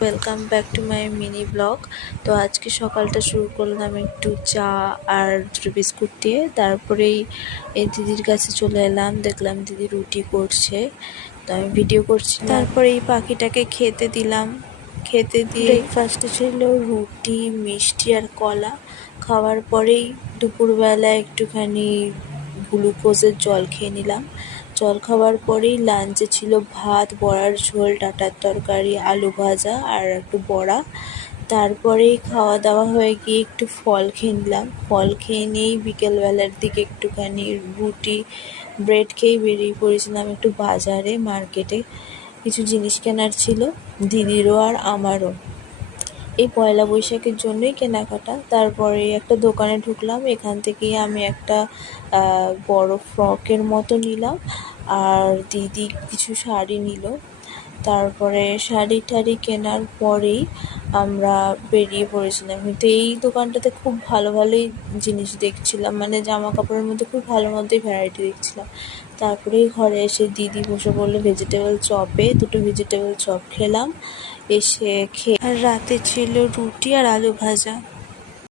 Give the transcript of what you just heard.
Welcome back to my mini blog. তো আজকে সকালটা শুরু করলাম একটু চা আর দুটো বিস্কুট দিয়ে। তারপরেই এই দিদির কাছে চলে এলাম, দেখলাম দিদি রুটি করছে, তো আমি ভিডিও করছিলাম। তারপরে এই পাখিটাকে খেতে দিলাম, খেতে দিয়ে ব্রেকফাস্টে ছিল রুটি, মিষ্টি আর কলা। খাওয়ার পরেই দুপুরবেলা একটুখানি গ্লুকোজের জল খেয়ে নিলাম। জল খাওয়ার পরেই লাঞ্চে ছিল ভাত, বড়ার ঝোল, ডাঁটার তরকারি, আলু ভাজা আর একটু বড়া। তারপরেই খাওয়া দাওয়া হয়ে গিয়ে একটু ফল খেয়ে নিলাম। ফল খেয়ে নিয়েই বিকেলবেলার দিকে একটুখানি রুটি, ব্রেড খেয়েই বেরিয়ে পড়েছিলাম একটু বাজারে, মার্কেটে। কিছু জিনিস কেনার ছিল, দিদিরও আর আমারও। এই পয়লা বৈশাখের জন্যই কেনাকাটা। তারপরে একটা দোকানে ঢুকলাম, এখান থেকেই আমি একটা বড় ফ্রকের মতো নিলাম, আর দিদি কিছু শাড়ি নিল। তারপরে শাড়ি টাড়ি কেনার পরেই আমরা বেরিয়ে পড়েছিলাম। কিন্তু এই দোকানটাতে খুব ভালো ভালোই জিনিস দেখছিলাম, মানে জামা কাপড়ের মধ্যে খুব ভালো মতোই ভ্যারাইটি দেখছিলাম। তারপরেই ঘরে এসে দিদি বসে পড়লো ভেজিটেবল চপে, দুটো ভেজিটেবল চপ খেলাম। এসে খেয়ে আর রাতে ছিল রুটি আর আলু ভাজা।